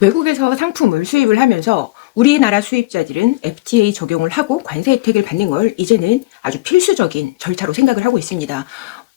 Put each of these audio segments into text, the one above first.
외국에서 상품을 수입을 하면서 우리나라 수입자들은 FTA 적용을 하고 관세 혜택을 받는 걸 이제는 아주 필수적인 절차로 생각을 하고 있습니다.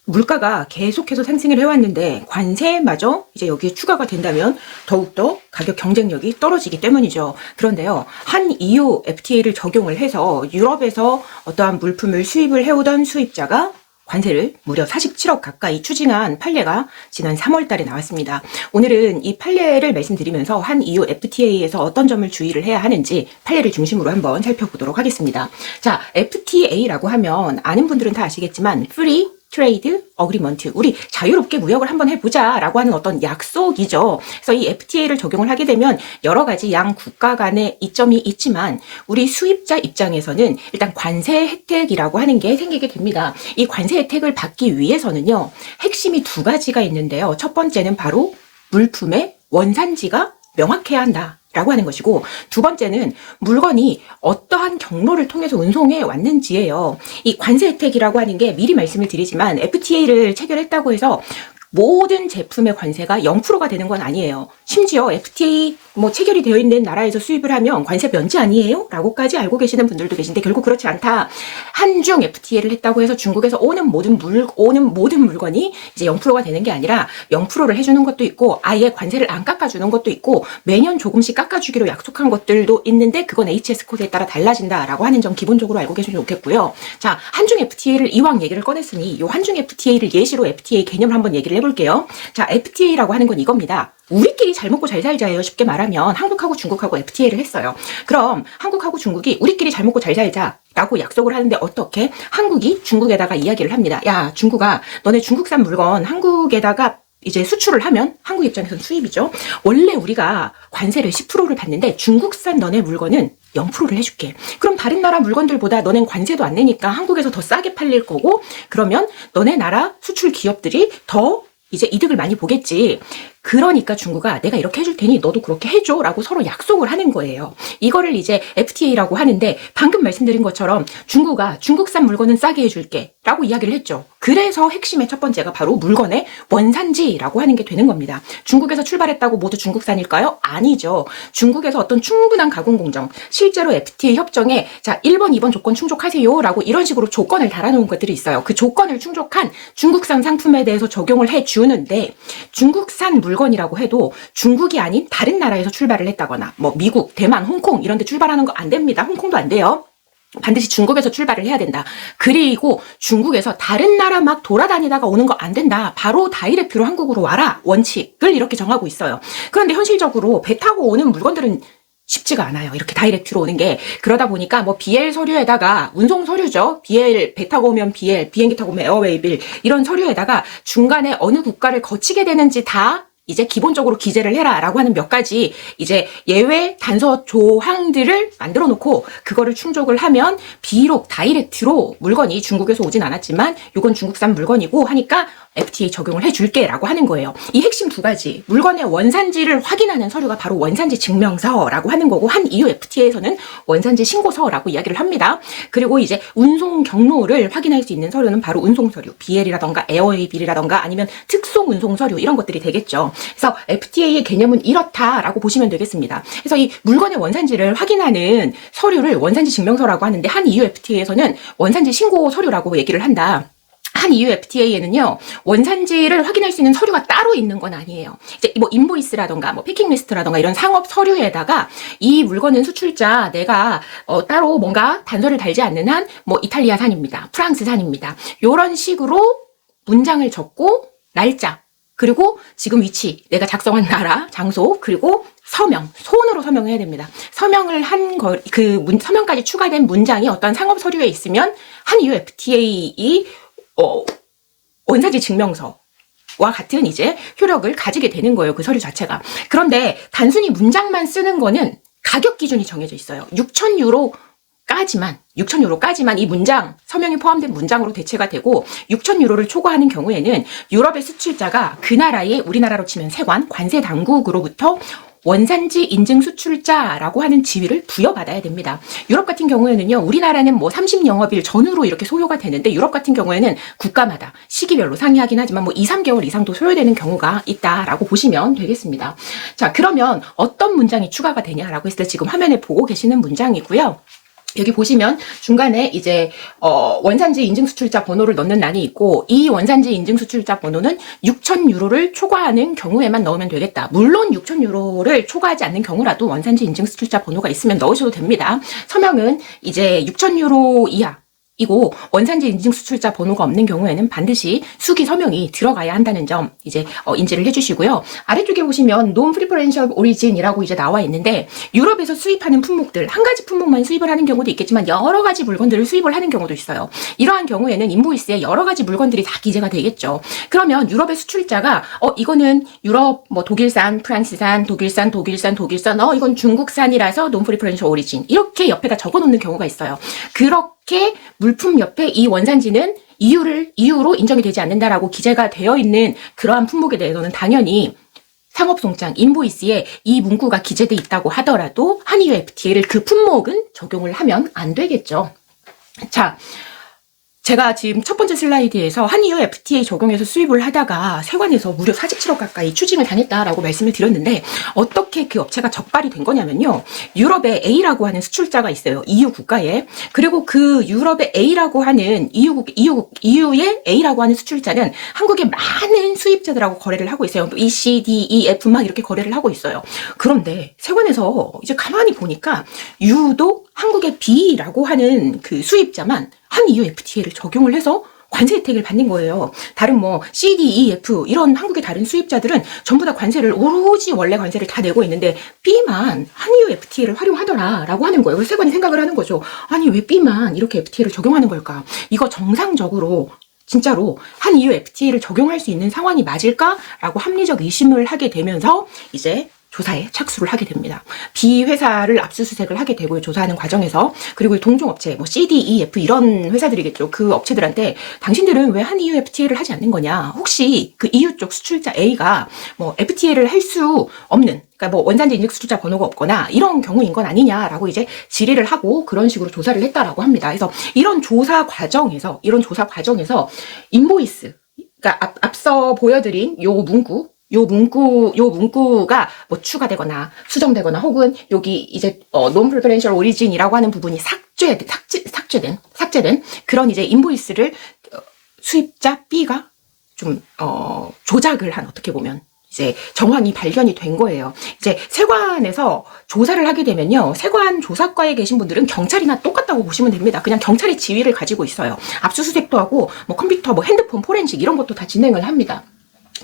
물가가 계속해서 상승을 해왔는데 관세마저 이제 여기에 추가가 된다면 더욱더 가격 경쟁력이 떨어지기 때문이죠. 그런데요, 한 EU FTA를 적용을 해서 유럽에서 어떠한 물품을 수입을 해오던 수입자가 관세를 무려 47억 가까이 추징한 판례가 지난 3월 달에 나왔습니다. 오늘은 이 판례를 말씀드리면서 한 EU FTA에서 어떤 점을 주의를 해야 하는지 판례를 중심으로 한번 살펴보도록 하겠습니다. 자, FTA라고 하면 아는 분들은 다 아시겠지만 Free 트레이드 어그리먼트, 우리 자유롭게 무역을 한번 해보자 라고 하는 어떤 약속이죠. 그래서 이 FTA를 적용을 하게 되면 여러 가지 양 국가 간의 이점이 있지만 우리 수입자 입장에서는 일단 관세 혜택이라고 하는 게 생기게 됩니다. 이 관세 혜택을 받기 위해서는요, 핵심이 두 가지가 있는데요. 첫 번째는 바로 물품의 원산지가 명확해야 한다 라고 하는 것이고, 두 번째는 물건이 어떠한 경로를 통해서 운송해 왔는지예요. 이 관세 혜택이라고 하는 게 미리 말씀을 드리지만 FTA를 체결했다고 해서 모든 제품의 관세가 0%가 되는 건 아니에요. 심지어 FTA 체결이 되어 있는 나라에서 수입을 하면 관세 면제 아니에요? 라고까지 알고 계시는 분들도 계신데 결국 그렇지 않다. 한중 FTA를 했다고 해서 중국에서 오는 모든 물건이 이제 0%가 되는 게 아니라 0%를 해주는 것도 있고 아예 관세를 안 깎아주는 것도 있고 매년 조금씩 깎아주기로 약속한 것들도 있는데 그건 HS 코드에 따라 달라진다라고 하는 점 기본적으로 알고 계시면 좋겠고요. 자, 한중 FTA를 이왕 얘기를 꺼냈으니 이 한중 FTA를 예시로 FTA 개념을 한번 얘기를 해볼게요. 자, FTA라고 하는 건 이겁니다. 우리끼리 잘 먹고 잘 살자예요. 쉽게 말하면 한국하고 중국하고 FTA를 했어요. 그럼 한국하고 중국이 우리끼리 잘 먹고 잘 살자 라고 약속을 하는데 어떻게? 한국이 중국에다가 이야기를 합니다. 야, 중국아, 너네 중국산 물건 한국에다가 이제 수출을 하면 한국 입장에서는 수입이죠. 원래 우리가 관세를 10%를 받는데 중국산 너네 물건은 0%를 해줄게. 그럼 다른 나라 물건들보다 너넨 관세도 안 내니까 한국에서 더 싸게 팔릴 거고, 그러면 너네 나라 수출 기업들이 더 이제 이득을 많이 보겠지. 그러니까 중국아, 내가 이렇게 해줄 테니 너도 그렇게 해줘 라고 서로 약속을 하는 거예요. 이거를 이제 FTA라고 하는데 방금 말씀드린 것처럼 중국아, 중국산 물건은 싸게 해줄게 라고 이야기를 했죠. 그래서 핵심의 첫 번째가 바로 물건의 원산지라고 하는 게 되는 겁니다. 중국에서 출발했다고 모두 중국산일까요? 아니죠. 중국에서 어떤 충분한 가공 공정, 실제로 FTA 협정에 자 1번, 2번 조건 충족하세요 라고 이런 식으로 조건을 달아놓은 것들이 있어요. 그 조건을 충족한 중국산 상품에 대해서 적용을 해주는데, 중국산 물건이라고 해도 중국이 아닌 다른 나라에서 출발을 했다거나 미국, 대만, 홍콩 이런 데 출발하는 거 안 됩니다. 홍콩도 안 돼요. 반드시 중국에서 출발을 해야 된다. 그리고 중국에서 다른 나라 막 돌아다니다가 오는 거 안 된다. 바로 다이렉트로 한국으로 와라. 원칙을 이렇게 정하고 있어요. 그런데 현실적으로 배 타고 오는 물건들은 쉽지가 않아요. 이렇게 다이렉트로 오는 게. 그러다 보니까 BL 서류에다가 운송 서류죠. BL 배 타고 오면 BL, 비행기 타고 오면 에어웨이빌 이런 서류에다가 중간에 어느 국가를 거치게 되는지 다 이제 기본적으로 기재를 해라 라고 하는 몇 가지 이제 예외 단서 조항들을 만들어 놓고 그거를 충족을 하면 비록 다이렉트로 물건이 중국에서 오진 않았지만 이건 중국산 물건이고 하니까 FTA 적용을 해줄게 라고 하는 거예요. 이 핵심 두 가지, 물건의 원산지를 확인하는 서류가 바로 원산지 증명서라고 하는 거고, 한 EU FTA에서는 원산지 신고서라고 이야기를 합니다. 그리고 이제 운송 경로를 확인할 수 있는 서류는 바로 운송 서류, BL이라던가 에어웨이빌이라던가 아니면 특송 운송 서류 이런 것들이 되겠죠. 그래서 FTA의 개념은 이렇다라고 보시면 되겠습니다. 그래서 이 물건의 원산지를 확인하는 서류를 원산지 증명서라고 하는데 한 EU FTA에서는 원산지 신고 서류라고 얘기를 한다. 한 EU FTA에는요, 원산지를 확인할 수 있는 서류가 따로 있는 건 아니에요. 이제 인보이스라던가 패킹 리스트라던가 이런 상업 서류에다가 이 물건은 수출자 내가 따로 뭔가 단서를 달지 않는 한 이탈리아산입니다. 프랑스산입니다. 이런 식으로 문장을 적고 날짜, 그리고 지금 위치, 내가 작성한 나라, 장소, 그리고 서명, 손으로 서명을 해야 됩니다. 서명을 한 서명까지 추가된 문장이 어떤 상업 서류에 있으면 한 EU FTA이 원산지 증명서와 같은 이제 효력을 가지게 되는 거예요. 그 서류 자체가. 그런데 단순히 문장만 쓰는 거는 가격 기준이 정해져 있어요. 6,000유로까지만 이 문장, 서명이 포함된 문장으로 대체가 되고 6,000유로를 초과하는 경우에는 유럽의 수출자가 그 나라의 우리나라로 치면 세관, 관세 당국으로부터 원산지 인증 수출자라고 하는 지위를 부여받아야 됩니다. 유럽 같은 경우에는요, 우리나라는 뭐 30영업일 전후로 이렇게 소요가 되는데 유럽 같은 경우에는 국가마다 시기별로 상이하긴 하지만 뭐 2, 3개월 이상도 소요되는 경우가 있다라고 보시면 되겠습니다. 자, 그러면 어떤 문장이 추가가 되냐라고 했을 때 지금 화면에 보고 계시는 문장이고요. 여기 보시면 중간에 이제 원산지 인증수출자 번호를 넣는 란이 있고, 이 원산지 인증수출자 번호는 6,000유로를 초과하는 경우에만 넣으면 되겠다. 물론 6,000유로를 초과하지 않는 경우라도 원산지 인증수출자 번호가 있으면 넣으셔도 됩니다. 서명은 이제 6,000유로 이하 이고 원산지 인증 수출자 번호가 없는 경우에는 반드시 수기 서명이 들어가야 한다는 점 이제 인지를 해주시고요. 아래쪽에 보시면 Non Preferential Origin이라고 이제 나와 있는데, 유럽에서 수입하는 품목들 한 가지 품목만 수입을 하는 경우도 있겠지만 여러 가지 물건들을 수입을 하는 경우도 있어요. 이러한 경우에는 인보이스에 여러 가지 물건들이 다 기재가 되겠죠. 그러면 유럽의 수출자가 이거는 유럽 뭐 독일산, 프랑스산, 독일산, 이건 중국산이라서 Non Preferential Origin 이렇게 옆에다 적어놓는 경우가 있어요. 그렇게 물품 옆에 이 원산지는 EU로 인정이 되지 않는다라고 기재가 되어 있는 그러한 품목에 대해서는 당연히 상업송장, 인보이스에 이 문구가 기재돼 있다고 하더라도 한EU FTA를 그 품목은 적용을 하면 안 되겠죠. 자, 제가 지금 첫 번째 슬라이드에서 한EU FTA 적용해서 수입을 하다가 세관에서 무려 47억 가까이 추징을 당했다라고 말씀을 드렸는데, 어떻게 그 업체가 적발이 된 거냐면요. 유럽에 A라고 하는 수출자가 있어요. EU 국가에. 그리고 그 유럽의 A라고 하는 EU의 A라고 하는 수출자는 한국의 많은 수입자들하고 거래를 하고 있어요. E, C, D, E, F 막 이렇게 거래를 하고 있어요. 그런데 세관에서 이제 가만히 보니까 유독 한국의 B라고 하는 그 수입자만 한 EU FTA를 적용을 해서 관세 혜택을 받는 거예요. 다른 뭐 C, D, E, F 이런 한국의 다른 수입자들은 전부 다 관세를 오로지 원래 관세를 다 내고 있는데 B만 한 EU FTA를 활용하더라라고 하는 거예요. 그래서 세관이 생각을 하는 거죠. 아니 왜 B만 이렇게 FTA를 적용하는 걸까? 이거 정상적으로 진짜로 한 EU FTA를 적용할 수 있는 상황이 맞을까라고 합리적 의심을 하게 되면서 이제 조사에 착수를 하게 됩니다. B 회사를 압수수색을 하게 되고요. 조사하는 과정에서. 그리고 동종업체, 뭐 C, D, E, F 이런 회사들이겠죠. 그 업체들한테 당신들은 왜 한 EU FTA를 하지 않는 거냐? 혹시 그 EU 쪽 수출자 A가 뭐 FTA를 할 수 없는, 그러니까 뭐 원산지 인증 수출자 번호가 없거나 이런 경우인 건 아니냐라고 이제 질의를 하고 그런 식으로 조사를 했다라고 합니다. 그래서 이런 조사 과정에서 인보이스, 그러니까 앞서 보여드린 요 문구가 뭐 추가되거나 수정되거나 혹은 여기 이제 Non Preferential Origin이라고 하는 부분이 삭제된 그런 이제 인보이스를 수입자 B가 좀 조작을 한, 어떻게 보면 이제 정황이 발견이 된 거예요. 이제 세관에서 조사를 하게 되면요, 세관 조사과에 계신 분들은 경찰이나 똑같다고 보시면 됩니다. 그냥 경찰의 지위를 가지고 있어요. 압수수색도 하고 뭐 컴퓨터, 뭐 핸드폰 포렌식 이런 것도 다 진행을 합니다.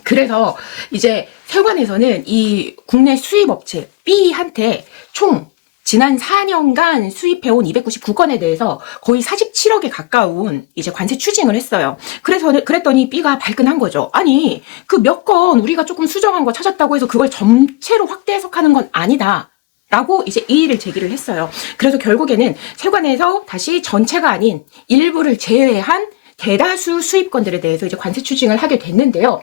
그래서 이제 세관에서는 이 국내 수입업체 B한테 총 지난 4년간 수입해온 299건에 대해서 거의 47억에 가까운 이제 관세 추징을 했어요. 그랬더니 B가 발끈한 거죠. 아니, 그 몇 건 우리가 조금 수정한 거 찾았다고 해서 그걸 전체로 확대 해석하는 건 아니다 라고 이제 이의를 제기를 했어요. 그래서 결국에는 세관에서 다시 전체가 아닌 일부를 제외한 대다수 수입건들에 대해서 이제 관세 추징을 하게 됐는데요.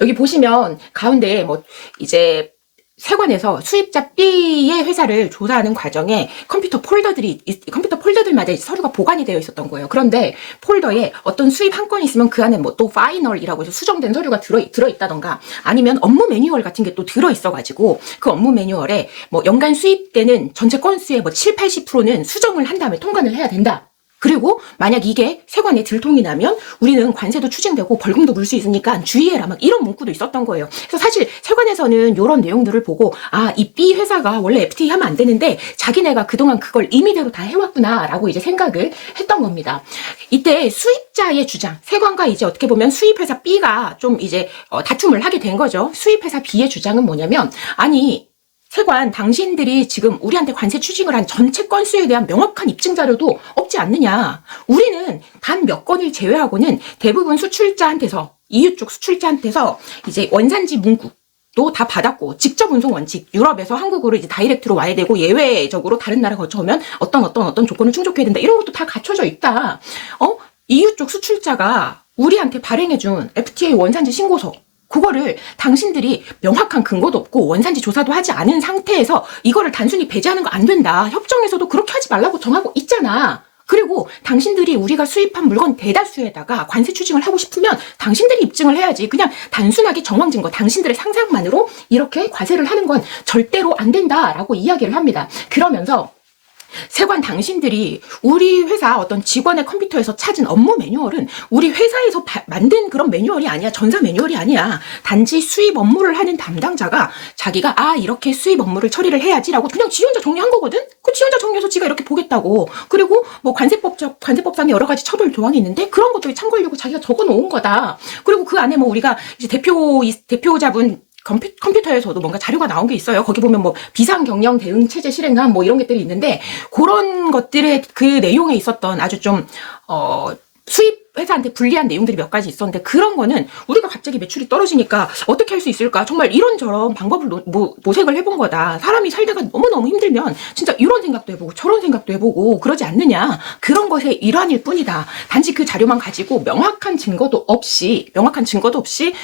여기 보시면 가운데 뭐 이제 세관에서 수입자 B의 회사를 조사하는 과정에 컴퓨터 폴더들마다 서류가 보관이 되어 있었던 거예요. 그런데 폴더에 어떤 수입 한 건이 있으면 그 안에 뭐 또 파이널이라고 해서 수정된 서류가 들어있다던가 아니면 업무 매뉴얼 같은 게 또 들어있어가지고 그 업무 매뉴얼에 뭐 연간 수입되는 전체 건수의 뭐 7, 80%는 수정을 한 다음에 통관을 해야 된다. 그리고 만약 이게 세관에 들통이 나면 우리는 관세도 추징되고 벌금도 물 수 있으니까 주의해라, 막 이런 문구도 있었던 거예요. 그래서 사실 세관에서는 이런 내용들을 보고 이 B 회사가 원래 FTA 하면 안 되는데 자기네가 그동안 그걸 임의대로 다 해왔구나 라고 이제 생각을 했던 겁니다. 이때 수입자의 주장, 세관과 이제 어떻게 보면 수입회사 B가 좀 이제 다툼을 하게 된 거죠. 수입회사 B의 주장은 뭐냐면, 아니 세관, 당신들이 지금 우리한테 관세 추징을 한 전체 건수에 대한 명확한 입증 자료도 없지 않느냐. 우리는 단 몇 건을 제외하고는 대부분 수출자한테서, EU 쪽 수출자한테서 이제 원산지 문구도 다 받았고, 직접 운송 원칙, 유럽에서 한국으로 이제 다이렉트로 와야 되고, 예외적으로 다른 나라 거쳐오면 어떤 조건을 충족해야 된다. 이런 것도 다 갖춰져 있다. EU 쪽 수출자가 우리한테 발행해준 FTA 원산지 신고서, 그거를 당신들이 명확한 근거도 없고 원산지 조사도 하지 않은 상태에서 이거를 단순히 배제하는 거 안 된다. 협정에서도 그렇게 하지 말라고 정하고 있잖아. 그리고 당신들이 우리가 수입한 물건 대다수에다가 관세 추징을 하고 싶으면 당신들이 입증을 해야지. 그냥 단순하게 정황 증거, 당신들의 상상만으로 이렇게 과세를 하는 건 절대로 안 된다라고 이야기를 합니다. 그러면서 세관 당신들이 우리 회사 어떤 직원의 컴퓨터에서 찾은 업무 매뉴얼은 우리 회사에서 만든 그런 매뉴얼이 아니야. 전사 매뉴얼이 아니야. 단지 수입 업무를 하는 담당자가 자기가 이렇게 수입 업무를 처리를 해야지라고 그냥 지 혼자 정리한 거거든. 그 지 혼자 정리해서 지가 이렇게 보겠다고. 그리고 뭐 관세법상에 여러 가지 처벌 조항이 있는데 그런 것들이 참고하려고 자기가 적어 놓은 거다. 그리고 그 안에 뭐 우리가 이제 대표자분 컴퓨터에서도 뭔가 자료가 나온 게 있어요. 거기 보면 뭐 비상경영 대응 체제 실행안 뭐 이런 것들이 있는데 그런 것들의 그 내용에 있었던 아주 좀 수입 회사한테 불리한 내용들이 몇 가지 있었는데 그런 거는 우리가 갑자기 매출이 떨어지니까 어떻게 할 수 있을까? 정말 이런저런 방법을 모색을 해본 거다. 사람이 살다가 너무너무 힘들면 진짜 이런 생각도 해보고 저런 생각도 해보고 그러지 않느냐. 그런 것의 일환일 뿐이다. 단지 그 자료만 가지고 명확한 증거도 없이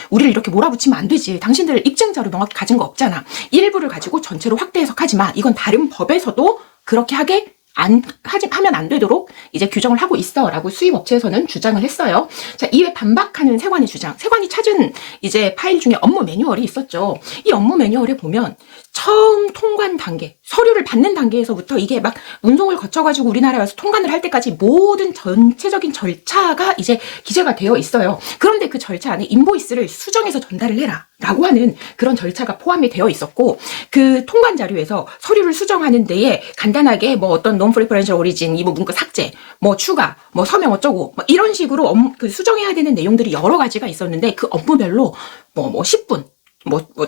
우리를 이렇게 몰아붙이면 안 되지. 당신들 입증 자료 명확히 가진 거 없잖아. 일부를 가지고 전체로 확대 해석하지 마. 이건 다른 법에서도 그렇게 하면 안 되도록 이제 규정을 하고 있어 라고 수입업체에서는 주장을 했어요. 자, 이에 반박하는 세관의 주장. 세관이 찾은 이제 파일 중에 업무 매뉴얼이 있었죠. 이 업무 매뉴얼에 보면 처음 통관 단계, 서류를 받는 단계에서부터 이게 막 운송을 거쳐가지고 우리나라에 와서 통관을 할 때까지 모든 전체적인 절차가 이제 기재가 되어 있어요. 그런데 그 절차 안에 인보이스를 수정해서 전달을 해라 라고 하는 그런 절차가 포함이 되어 있었고 그 통관 자료에서 서류를 수정하는 데에 간단하게 뭐 어떤 non-preferential origin, 이 문구 삭제, 뭐 추가, 뭐 서명 어쩌고 뭐 이런 식으로 그 수정해야 되는 내용들이 여러 가지가 있었는데 그 업무별로 뭐 10분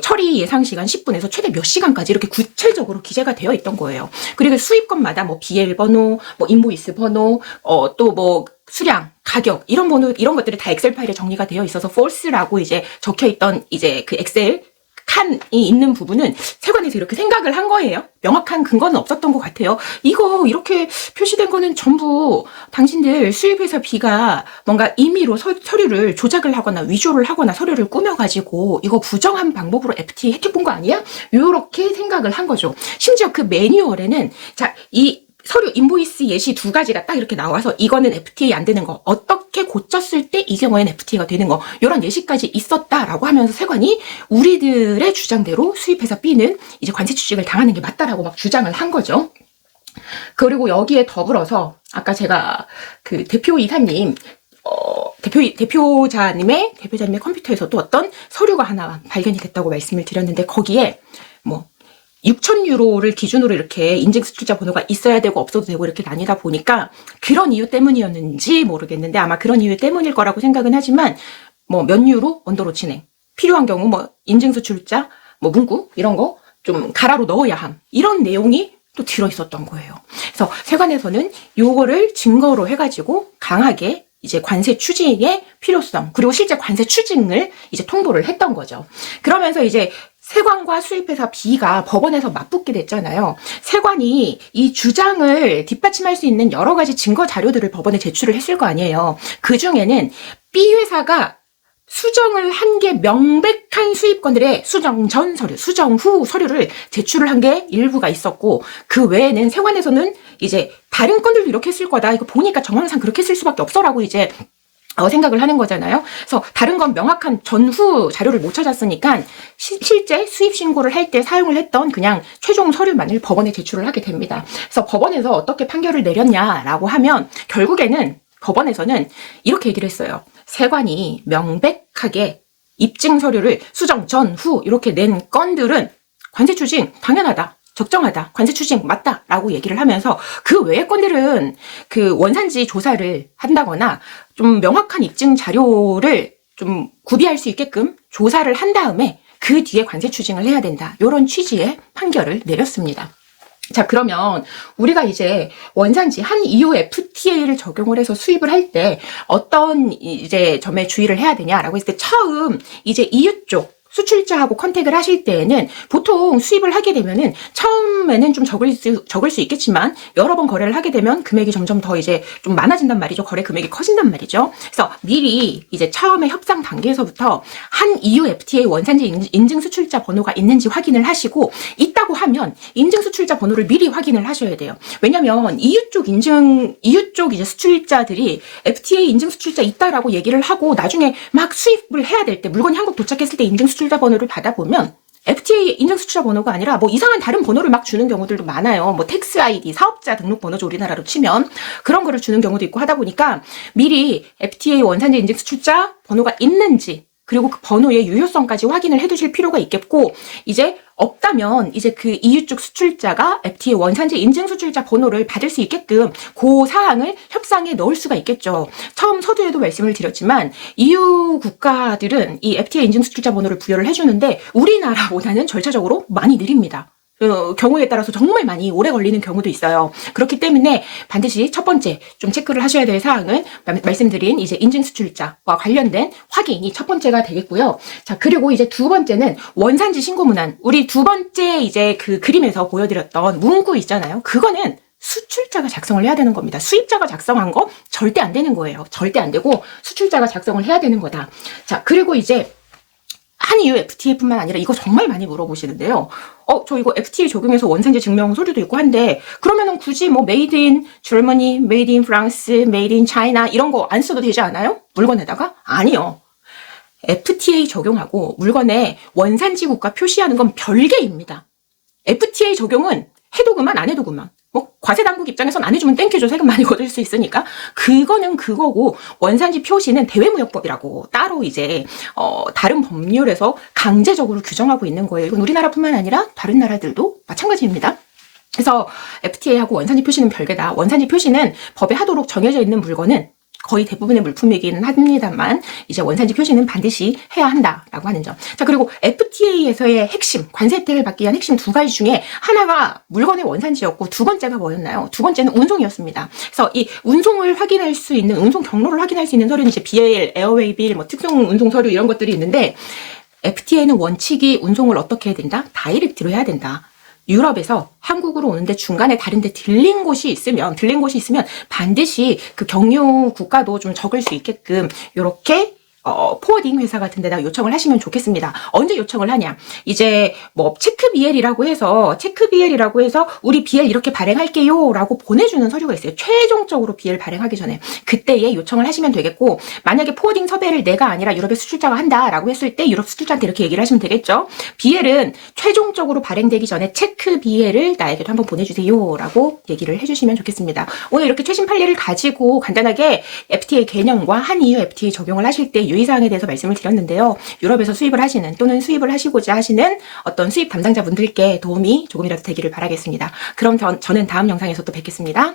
처리 예상 시간 10분에서 최대 몇 시간까지 이렇게 구체적으로 기재가 되어 있던 거예요. 그리고 수입건마다 뭐 BL 번호, 뭐 인보이스 번호, 또 뭐 수량, 가격 이런 번호 이런 것들이 다 엑셀 파일에 정리가 되어 있어서 false라고 이제 적혀 있던 이제 그 엑셀 칸이 있는 부분은 세관에서 이렇게 생각을 한 거예요. 명확한 근거는 없었던 것 같아요. 이거 이렇게 표시된 거는 전부 당신들 수입회사 B가 뭔가 임의로 서류를 조작을 하거나 위조를 하거나 서류를 꾸며가지고 이거 부정한 방법으로 FTA 혜택 본 거 아니야? 이렇게 생각을 한 거죠. 심지어 그 매뉴얼에는 이 서류 인보이스 예시 두 가지가 딱 이렇게 나와서 이거는 FTA 안 되는 거, 어떻게 고쳤을 때 이 경우에는 FTA가 되는 거, 이런 예시까지 있었다라고 하면서 세관이 우리들의 주장대로 수입회사 B는 이제 관세 추징을 당하는 게 맞다라고 막 주장을 한 거죠. 그리고 여기에 더불어서 아까 제가 그 대표자님의 컴퓨터에서도 어떤 서류가 하나 발견이 됐다고 말씀을 드렸는데 거기에 뭐 6,000유로를 기준으로 이렇게 인증수출자 번호가 있어야 되고 없어도 되고 이렇게 나뉘다 보니까 그런 이유 때문이었는지 모르겠는데 아마 그런 이유 때문일 거라고 생각은 하지만 뭐 몇 유로 원더로 진행 필요한 경우 뭐 인증수출자 뭐 문구 이런 거 좀 가라로 넣어야 함 이런 내용이 또 들어있었던 거예요. 그래서 세관에서는 요거를 증거로 해가지고 강하게 이제 관세 추징의 필요성 그리고 실제 관세 추징을 이제 통보를 했던 거죠. 그러면서 이제 세관과 수입회사 B가 법원에서 맞붙게 됐잖아요. 세관이 이 주장을 뒷받침할 수 있는 여러 가지 증거 자료들을 법원에 제출을 했을 거 아니에요. 그 중에는 B 회사가 수정을 한 게 명백한 수입건들의 수정 전 서류, 수정 후 서류를 제출을 한 게 일부가 있었고 그 외에는 세관에서는 이제 다른 건들도 이렇게 했을 거다. 이거 보니까 정황상 그렇게 쓸 수밖에 없어라고 이제 생각을 하는 거잖아요. 그래서 다른 건 명확한 전후 자료를 못 찾았으니까 실제 수입 신고를 할 때 사용을 했던 그냥 최종 서류만을 법원에 제출을 하게 됩니다. 그래서 법원에서 어떻게 판결을 내렸냐라고 하면 결국에는 법원에서는 이렇게 얘기를 했어요. 세관이 명백하게 입증 서류를 수정 전후 이렇게 낸 건들은 관세 추징 당연하다. 적정하다. 관세 추징 맞다라고 얘기를 하면서 그 외의 건들은 그 원산지 조사를 한다거나 좀 명확한 입증 자료를 좀 구비할 수 있게끔 조사를 한 다음에 그 뒤에 관세 추징을 해야 된다. 이런 취지의 판결을 내렸습니다. 자, 그러면 우리가 이제 원산지 한 EU FTA를 적용을 해서 수입을 할 때 어떤 이제 점에 주의를 해야 되냐라고 했을 때 처음 이제 EU 쪽 수출자하고 컨택을 하실 때에는 보통 수입을 하게 되면은 처음에는 좀 적을 수 있겠지만 여러 번 거래를 하게 되면 금액이 점점 더 이제 좀 많아진단 말이죠. 거래 금액이 커진단 말이죠. 그래서 미리 이제 처음에 협상 단계에서부터 한 EU FTA 원산지 인증 수출자 번호가 있는지 확인을 하시고 있다고 하면 인증 수출자 번호를 미리 확인을 하셔야 돼요. 왜냐면 EU 쪽 이제 수출자들이 FTA 인증 수출자 있다라고 얘기를 하고 나중에 막 수입을 해야 될 때 물건이 한국 도착했을 때 인증 수출자 번호를 받아보면 FTA 인증 수출자 번호가 아니라 뭐 이상한 다른 번호를 막 주는 경우들도 많아요. 뭐 텍스 아이디, 사업자 등록 번호죠. 우리나라로 치면 그런 거를 주는 경우도 있고 하다 보니까 미리 FTA 원산지 인증 수출자 번호가 있는지 그리고 그 번호의 유효성까지 확인을 해두실 필요가 있겠고 이제 없다면 이제 그 EU 쪽 수출자가 FTA 원산지 인증 수출자 번호를 받을 수 있게끔 그 사항을 협상에 넣을 수가 있겠죠. 처음 서두에도 말씀을 드렸지만 EU 국가들은 이 FTA 인증 수출자 번호를 부여를 해주는데 우리나라보다는 절차적으로 많이 느립니다. 경우에 따라서 정말 많이 오래 걸리는 경우도 있어요. 그렇기 때문에 반드시 첫 번째 좀 체크를 하셔야 될 사항은 말씀드린 이제 인증 수출자와 관련된 확인이 첫 번째가 되겠고요. 자, 그리고 이제 두 번째는 원산지 신고 문안. 우리 두 번째 이제 그 그림에서 보여드렸던 문구 있잖아요. 그거는 수출자가 작성을 해야 되는 겁니다. 수입자가 작성한 거 절대 안 되는 거예요. 절대 안 되고 수출자가 작성을 해야 되는 거다. 자, 그리고 이제 한 EU FTA뿐만 아니라 이거 정말 많이 물어보시는데요. 저 이거 FTA 적용해서 원산지 증명 서류도 있고 한데 그러면은 굳이 뭐 Made in Germany, Made in France, Made in China 이런 거 안 써도 되지 않아요? 물건에다가? 아니요. FTA 적용하고 물건에 원산지 국가 표시하는 건 별개입니다. FTA 적용은 해도 그만 안 해도 그만. 뭐 과세당국 입장에선 안 해주면 땡큐죠. 세금 많이 거둘 수 있으니까. 그거는 그거고 원산지 표시는 대외무역법이라고 따로 이제 다른 법률에서 강제적으로 규정하고 있는 거예요. 이건 우리나라뿐만 아니라 다른 나라들도 마찬가지입니다. 그래서 FTA하고 원산지 표시는 별개다. 원산지 표시는 법에 하도록 정해져 있는 물건은 거의 대부분의 물품이기는 합니다만 이제 원산지 표시는 반드시 해야 한다라고 하는 점. 자, 그리고 FTA에서의 핵심, 관세 혜택을 받기 위한 핵심 두 가지 중에 하나가 물건의 원산지였고 두 번째가 뭐였나요? 두 번째는 운송이었습니다. 그래서 이 운송을 확인할 수 있는, 운송 경로를 확인할 수 있는 서류는 이제 BAL, 에어웨이 빌, 뭐 특송 운송 서류 이런 것들이 있는데 FTA는 원칙이 운송을 어떻게 해야 된다? 다이렉트로 해야 된다. 유럽에서 한국으로 오는데 중간에 다른 데 들린 곳이 있으면 반드시 그 경유 국가도 좀 적을 수 있게끔 이렇게 포워딩 회사 같은 데다 요청을 하시면 좋겠습니다. 언제 요청을 하냐? 이제 뭐 체크 BL이라고 해서 우리 BL 이렇게 발행할게요 라고 보내주는 서류가 있어요. 최종적으로 BL 발행하기 전에 그때에 요청을 하시면 되겠고 만약에 포워딩 섭외를 내가 아니라 유럽의 수출자가 한다라고 했을 때 유럽 수출자한테 이렇게 얘기를 하시면 되겠죠. BL은 최종적으로 발행되기 전에 체크 BL을 나에게도 한번 보내주세요 라고 얘기를 해주시면 좋겠습니다. 오늘 이렇게 최신 판례를 가지고 간단하게 FTA 개념과 한 EU FTA 적용을 하실 때 유의사항에 대해서 말씀을 드렸는데요. 유럽에서 수입을 하시는 또는 수입을 하시고자 하시는 어떤 수입 담당자분들께 도움이 조금이라도 되기를 바라겠습니다. 그럼 저는 다음 영상에서 또 뵙겠습니다.